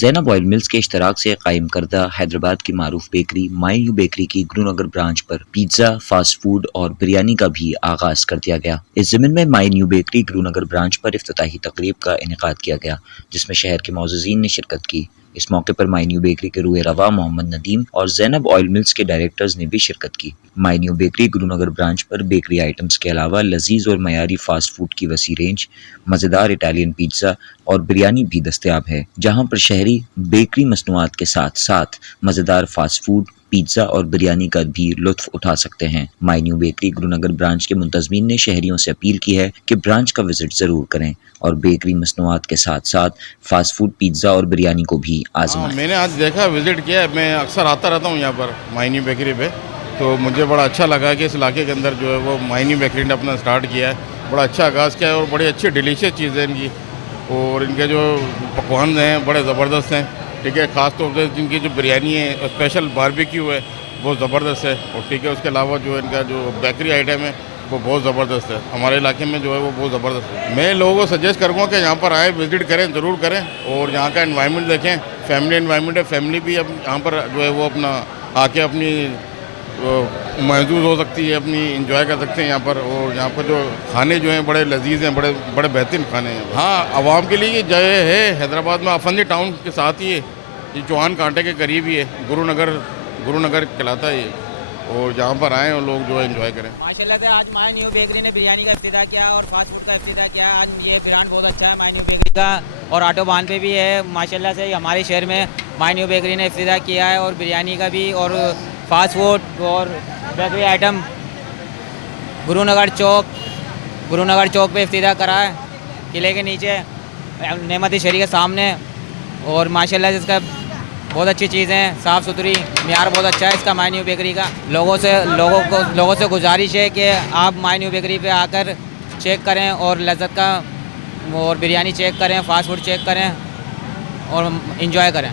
Zainab oil mills के इश्तराक से कायम करदा हैदराबाद की मारूफ बेकरी माई न्यू बेकरी की गुरुनगर ब्रांच पर पिज्ज़ा, फास्ट फूड और बिरयानी का भी आगाज कर दिया गया। इस ज़मीन में माई न्यू बेकरी गुरुनगर ब्रांच पर इफ्तिताही तकरीब का इनेकाद किया गया, जिसमें शहर के मौजूदीन ने शिरकत की। इस मौके पर माई न्यू बेकरी के रूए रवा मोहम्मद नदीम और ज़ैनब ऑयल मिल्स के डायरेक्टर्स ने भी शिरकत की। माई न्यू बेकरी गुरुनगर ब्रांच पर बेकरी आइटम्स के अलावा लजीज और मयारी फास्ट फूड की वसी रेंज, मज़ेदार इटालियन पिज्ज़ा और बिरयानी भी दस्तयाब है, जहां पर शहरी बेकरी मसनूआत के साथ साथ मज़ेदार फास्ट फूड, पिज्ज़ा और बिरयानी का भी लुत्फ उठा सकते हैं। माई न्यू बेकरी गुरुनगर ब्रांच के मुंतज़मीन ने शहरियों से अपील की है कि ब्रांच का विजिट ज़रूर करें और बेकरी मसनूआत के साथ साथ फास्ट फूड, पिज्ज़ा और बिरयानी को भी आजमाएं। मैंने आज देखा, विज़िट किया। मैं अक्सर आता रहता हूँ यहाँ पर माई न्यू बेकरी पे, तो मुझे बड़ा अच्छा लगा कि इस इलाके के अंदर जो है वो माई न्यू बेकरी ने अपना स्टार्ट किया है। बड़ा अच्छा आगाज़ किया है और बड़ी अच्छी डिलीशियस चीज़ें इनकी, और इनके जो पकवान हैं बड़े ज़बरदस्त हैं। ठीक है, ख़ास तौर से जिनकी जो बिरयानी है, स्पेशल बारबेक्यू है, वो ज़बरदस्त है। और ठीक है, उसके अलावा जो इनका जो बेकरी आइटम है वो बहुत ज़बरदस्त है। हमारे इलाके में जो है वो बहुत ज़बरदस्त है। मैं लोगों को सजेस्ट करूँगा कि यहाँ पर आए, विज़िट करें, ज़रूर करें और यहाँ का एनवायरनमेंट देखें। फैमिली एनवायरनमेंट है, फैमिली भी अब यहाँ पर जो है वो अपना आके अपनी महसूस हो सकती है, अपनी इंजॉय कर सकते हैं यहाँ पर। और यहाँ पर जो खाने जो हैं बड़े लजीज हैं, बड़े बड़े बेहतरीन खाने हैं। हाँ, आवाम के लिए ये जगह है हैदराबाद में, अफंदी टाउन के साथ ही है, ये चौहान कांटे के करीब ही है। गुरुनगर कहलाता है ये, और जहाँ पर आएँ और लोग जो है एंजॉय करें। माशाल्लाह से आज माई न्यू बेकरी ने बिरयानी का इफ्तिताह किया और फास्ट फूड का इफ्तिताह किया। आज ये ब्रांड बहुत अच्छा है माई न्यू बेकरी का, और ऑटोबान पे भी है। माशाल्लाह से हमारे शहर में माई न्यू बेकरी ने इफ्तिताह किया है, और बिरयानी का भी और फास्ट फूड और बेकरी आइटम गुरुनगर चौक पे इफ्तिताह करा है, किले के नीचे नेमती शहरी के सामने। और माशाल्लाह से इसका बहुत अच्छी चीज़ें हैं, साफ़ सुथरी, मियार बहुत अच्छा है इसका माई न्यू बेकरी का। लोगों से गुजारिश है कि आप माई न्यू बेकरी पे आकर चेक करें और लज्जत का और बिरयानी चेक करें, फास्ट फूड चेक करें और इंजॉय करें।